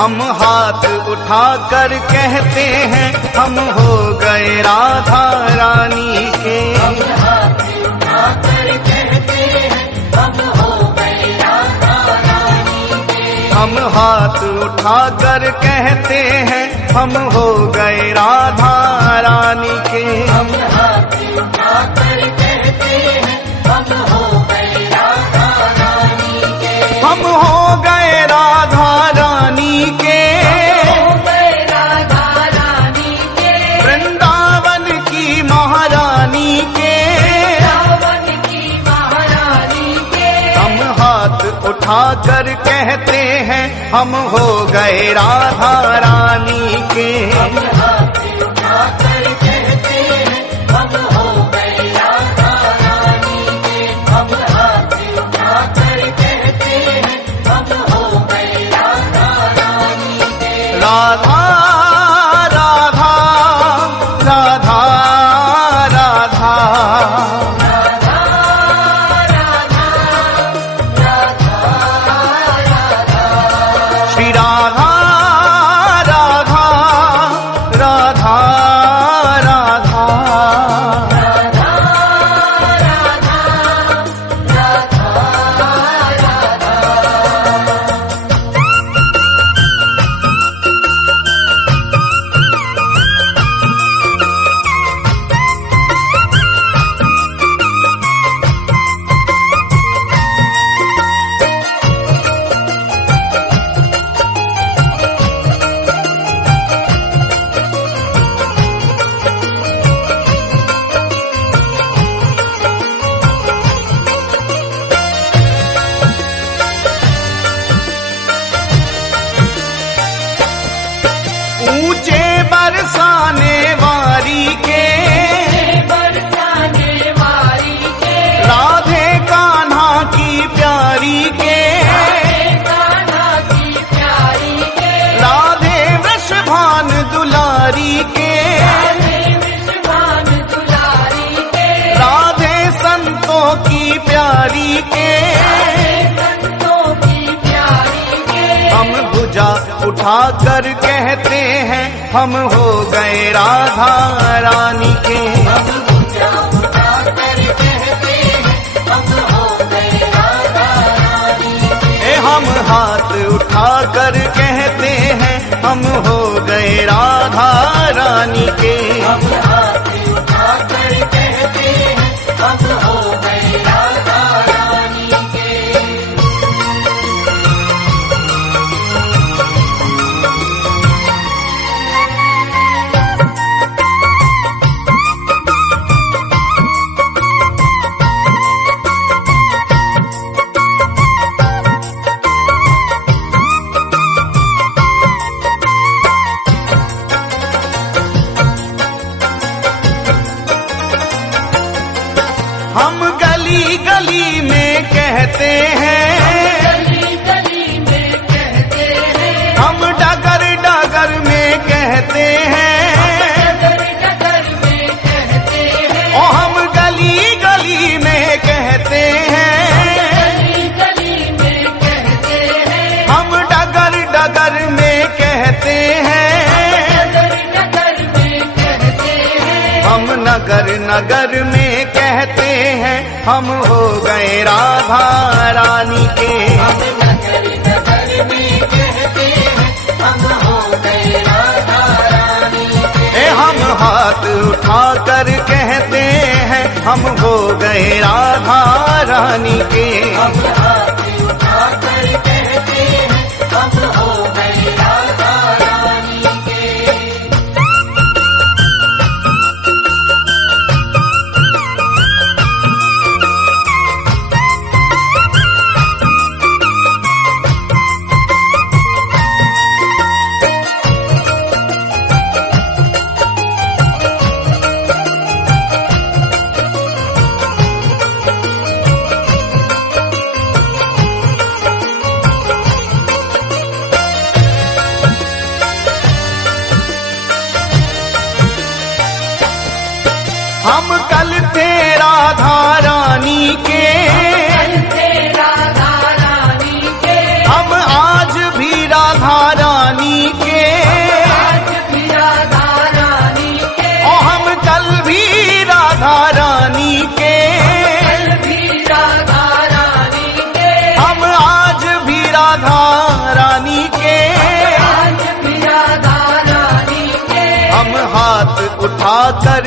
हम हाथ उठाकर कहते हैं हम हो गए राधा रानी के। हम हाथ उठाकर कहते हैं हम हो गए राधा रानी के। हम हाथ उठाकर कहते हैं हम हो गए राधा रानी के। हम हाथ उठाकर कहते हैं हम हो गए राधा रानी के। हम हो गए राधा रानी के। हो गए राधा रानी के। वृंदावन की महारानी के। वृंदावन की महारानी के। हम हाथ उठाकर कहते हैं हम हो गए राधा रानी के। हम हाथ उठाकर कहते हैं हम हो गए राधा रानी के। हम हाथ उठाकर कहते हैं हम हो गए राधा रानी के। राधा राधा राधा राधा राधा राधा राधा श्री राधा राधा राधा राधा ऊंचे बरसाने वारी के। बरसाने वाली के। राधे कान्हा की प्यारी के। कान्हा की प्यारी के। राधे वृषभान दुलारी के। राधे विश्वान दुलारी के। राधे संतों की प्यारी के। संतों की प्यारी के। हम भुजा उठाकर कहते हैं हम हो गए राधा रानी के। हम भुजा उठाकर कहते हैं हम हो गए राधा रानी के। हम हाथ उठाकर कहते हैं हम हो गए राधा रानी के। हम हाथ उठाकर कहते हैं हम हो गए राधा रानी के। हम गली गली में कहते हैं। गली गली में कहते हैं। हम डगर डगर में कहते हैं। डगर डगर में कहते हैं। ओ हम गली गली में कहते हैं। गली गली में कहते हैं। हम डगर डगर में कहते हैं। डगर डगर में कहते हैं। हम नगर नगर में कहते हैं हम हो गए राधा रानी के। हम नगर नगर में कहते हैं हम हो गए राधा रानी के। हम हाथ उठाकर कहते हैं हम हो गए राधा रानी के। हम हाथ उठाकर कहते हैं हम हो गए राधा रानी के। हम कल थे राधा रानी के। राधा रानी के। हम आज भी राधा रानी कर